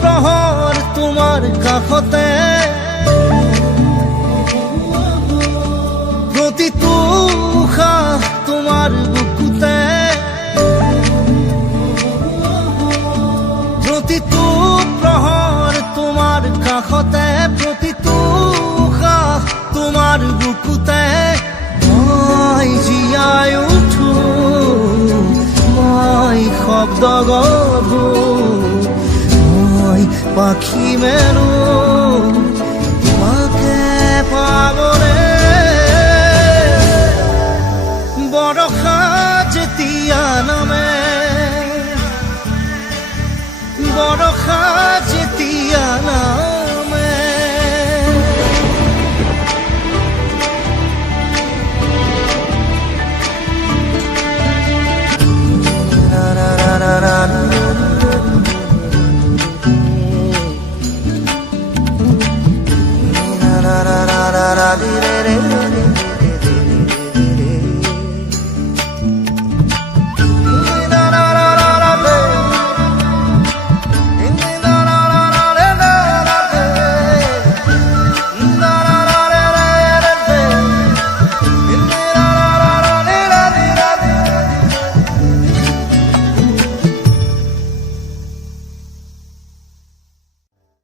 প্ৰহৰ তোমাৰ কাষতে প্ৰতিটো উশাহ তোমাৰ বুকুতে প্ৰতিটো প্ৰহৰ তোমাৰ কাষতে প্ৰতিটো উশাহ তোমাৰ বুকুতে মই জীয়াই উঠো মই শব্দ গঢ়ো মই পাখি মেলো তোমাকে পাবলে বৰষা যেতিয়া নামে বৰষা